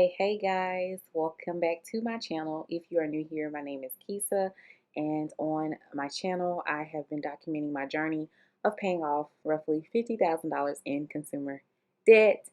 Hey guys, welcome back to my channel. If you are new here, my name is Kisa, and on my channel I have been documenting my journey of paying off roughly $50,000 in consumer debt.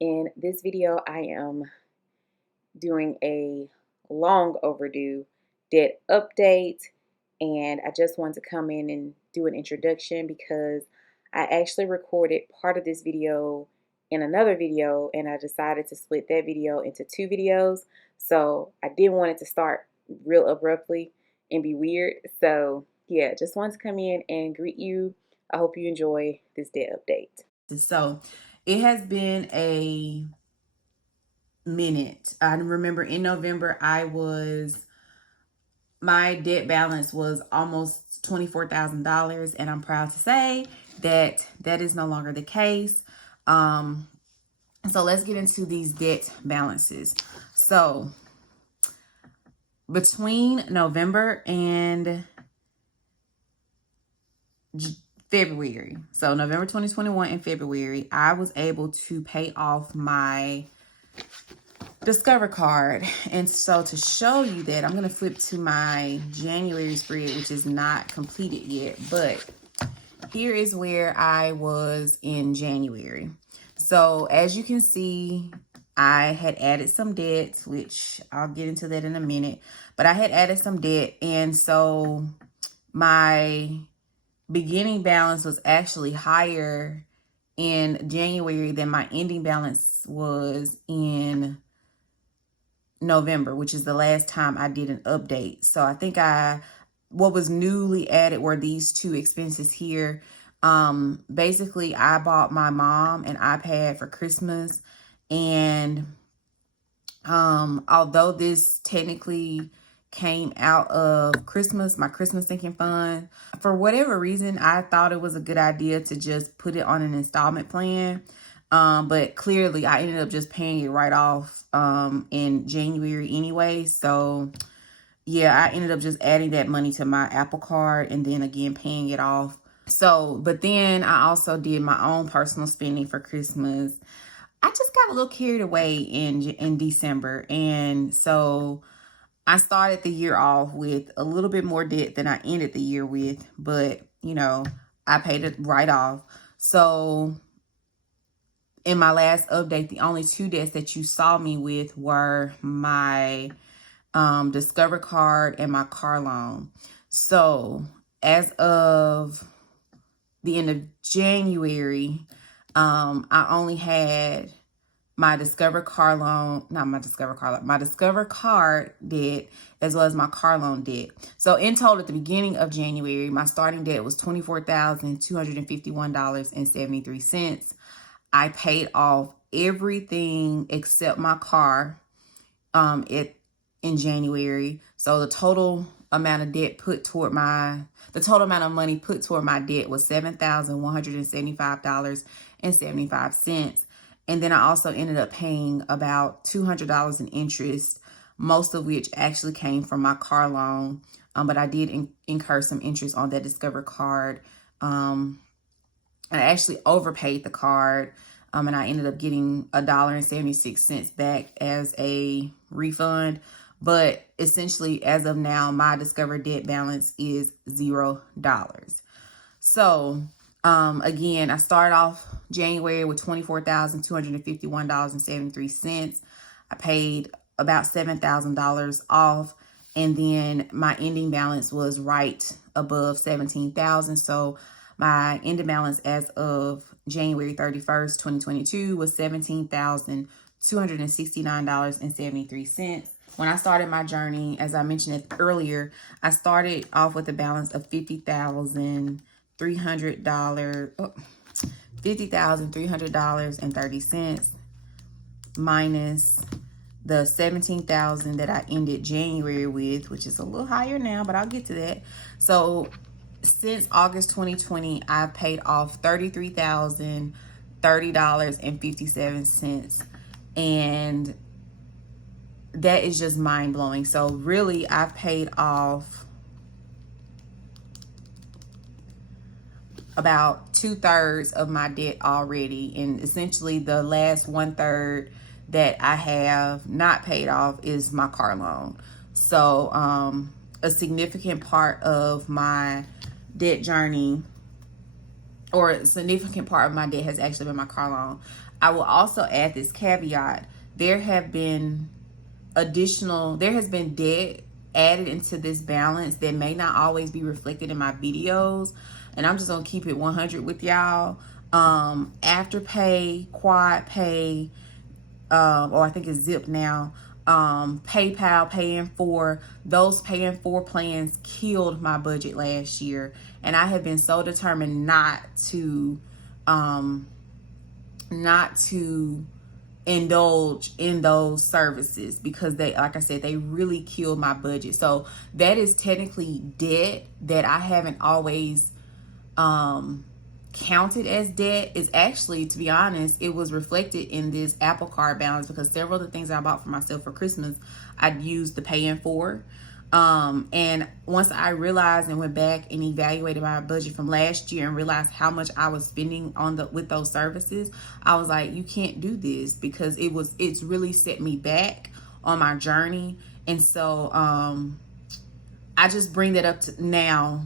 In this video I am doing a long overdue debt update, and I just wanted to come in and do an introduction because I actually recorded part of this video in another video, and I decided to split that video into two videos. So I didn't want it to start real abruptly and be weird. So yeah, just wanted to come in and greet you. I hope you enjoy this debt update. So it has been a minute. I remember in November, my debt balance was almost $24,000, and I'm proud to say that that is no longer the case. So let's get into these debt balances. So between November and February, so November 2021 and February, I was able to pay off my Discover card. And so to show you that, I'm going to flip to my January spread, which is not completed yet, but here is where I was in January. So as you can see, I had added some debt, which I'll get into that in a minute, but I had added some debt. And so my beginning balance was actually higher in January than my ending balance was in November, which is the last time I did an update. So I think what was newly added were these two expenses here. Basically I bought my mom an iPad for Christmas, and although this technically came out of Christmas, my Christmas sinking fund, for whatever reason, I thought it was a good idea to just put it on an installment plan. But clearly I ended up just paying it right off in January anyway. So yeah, I ended up just adding that money to my Apple Card and then again paying it off. So, but then I also did my own personal spending for Christmas. I just got a little carried away in December, and so I started the year off with a little bit more debt than I ended the year with, but you know, I paid it right off. So in my last update, the only two debts that you saw me with were my Discover card and my car loan. So as of the end of January, I only had my Discover car loan, not my Discover car loan, my Discover card debt, as well as my car loan debt. So in total, at the beginning of January, my starting debt was $24,251.73. I paid off everything except my car in January. So the total amount of money put toward my debt was $7,175.75. And then I also ended up paying about $200 in interest, most of which actually came from my car loan. But I did incur some interest on that Discover card. I actually overpaid the card, and I ended up getting $1.76 back as a refund. But essentially, as of now, my Discover debt balance is $0. So again, I started off January with $24,251.73. I paid about $7,000 off, and then my ending balance was right above $17,000. So my ending balance as of January 31st, 2022 was $17,269.73. When I started my journey, as I mentioned earlier, I started off with a balance of $50,300.30 minus the $17,000 that I ended January with, which is a little higher now, but I'll get to that. So since August 2020, I've paid off $33,030.57. And that is just mind blowing. So really, I've paid off about 2/3 of my debt already. And essentially the last 1/3 that I have not paid off is my car loan. So a significant part of my debt journey, or a significant part of my debt, has actually been my car loan. I will also add this caveat: there has been debt added into this balance that may not always be reflected in my videos, and I'm just gonna keep it 100 with y'all. Afterpay, quadpay, or I think it's Zip now, PayPal, paying for those paying for plans killed my budget last year, and I have been so determined not to indulge in those services, because they, like I said, they really killed my budget. So that is technically debt that I haven't always counted as debt. Is actually, to be honest, it was reflected in this Apple Card balance, because several of the things I bought for myself for Christmas I'd used the pay in for. And once I realized and went back and evaluated my budget from last year and realized how much I was spending with those services, I was like, you can't do this, because it's really set me back on my journey. And so I just bring that up to now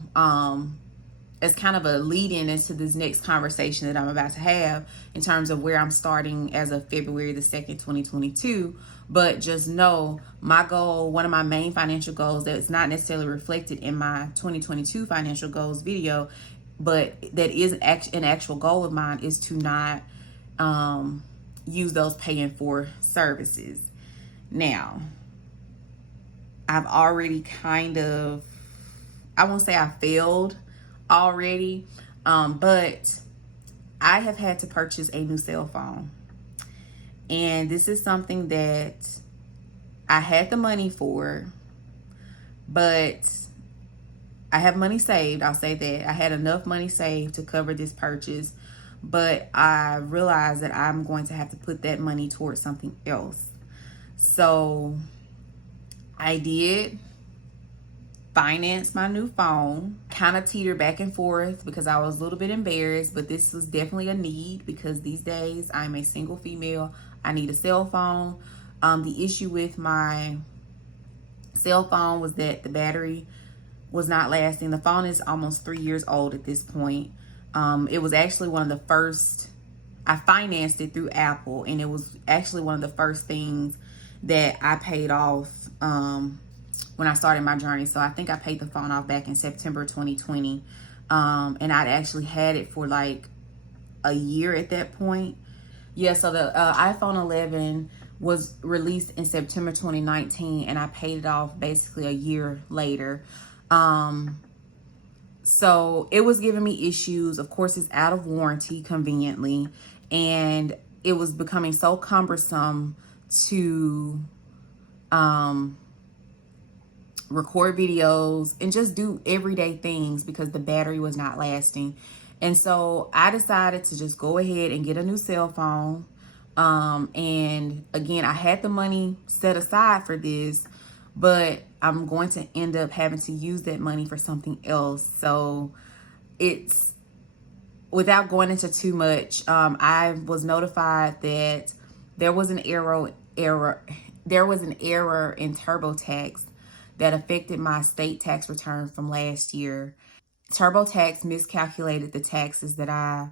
as kind of a lead in into this next conversation that I'm about to have, in terms of where I'm starting as of February the 2nd, 2022. But just know, my goal, one of my main financial goals that's not necessarily reflected in my 2022 financial goals video, but that is an actual goal of mine, is to not use those paying for services. Now, I've already kind of, I won't say I failed already, but I have had to purchase a new cell phone. And this is something that I had the money for, but I have money saved. I'll say that. I had enough money saved to cover this purchase, but I realized that I'm going to have to put that money towards something else. So I did finance my new phone, kind of teeter back and forth, because I was a little bit embarrassed, but this was definitely a need, because these days I'm a single female. I need a cell phone. The issue with my cell phone was that the battery was not lasting. The phone is almost 3 years old at this point. It was actually one of the first, I financed it through Apple, and it was actually one of the first things that I paid off when I started my journey. So I think I paid the phone off back in September 2020. And I'd actually had it for like a year at that point. Yeah, so the iPhone 11 was released in September 2019, and I paid it off basically a year later. So it was giving me issues. Of course, it's out of warranty conveniently, and it was becoming so cumbersome to record videos and just do everyday things, because the battery was not lasting. And so I decided to just go ahead and get a new cell phone. And again, I had the money set aside for this, but I'm going to end up having to use that money for something else. So it's, without going into too much, I was notified that there was an error in TurboTax that affected my state tax return from last year. TurboTax miscalculated the taxes that I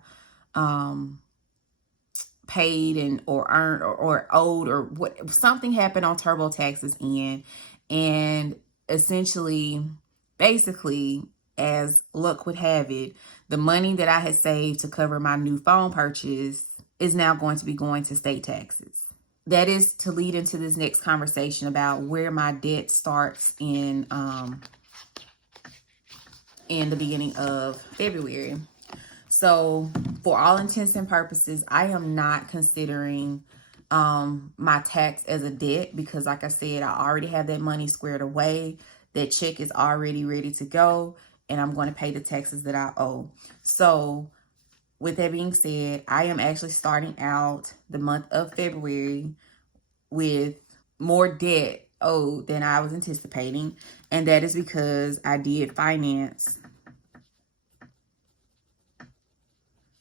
paid and or earned or owed, or what, something happened on TurboTax's end, and essentially, basically, as luck would have it, the money that I had saved to cover my new phone purchase is now going to be going to state taxes. That is to lead into this next conversation about where my debt starts in the beginning of February. So for all intents and purposes, I am not considering my tax as a debt, because like I said, I already have that money squared away. That check is already ready to go, and I'm going to pay the taxes that I owe. So with that being said, I am actually starting out the month of February with more debt owed than I was anticipating. And that is because I did finance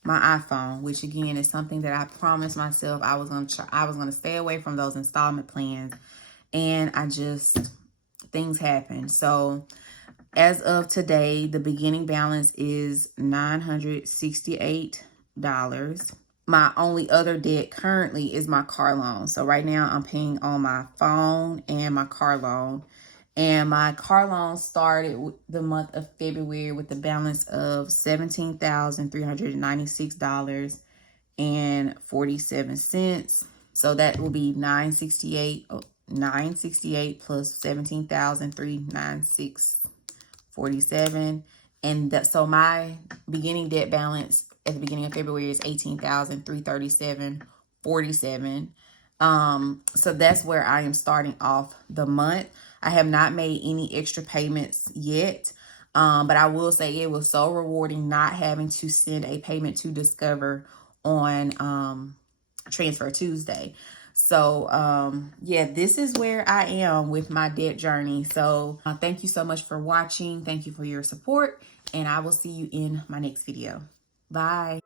my iPhone, which again is something that I promised myself I was gonna stay away from those installment plans, and things happen. So as of today, the beginning balance is $968. My only other debt currently is my car loan. So right now I'm paying on my phone and my car loan. And my car loan started the month of February with a balance of $17,396.47. So that will be 968 plus 17,396.47. And so my beginning debt balance at the beginning of February is 18,337.47. So that's where I am starting off the month. I have not made any extra payments yet. But I will say it was so rewarding not having to send a payment to Discover on Transfer Tuesday. So yeah, this is where I am with my debt journey. So thank you so much for watching. Thank you for your support, and I will see you in my next video. Bye.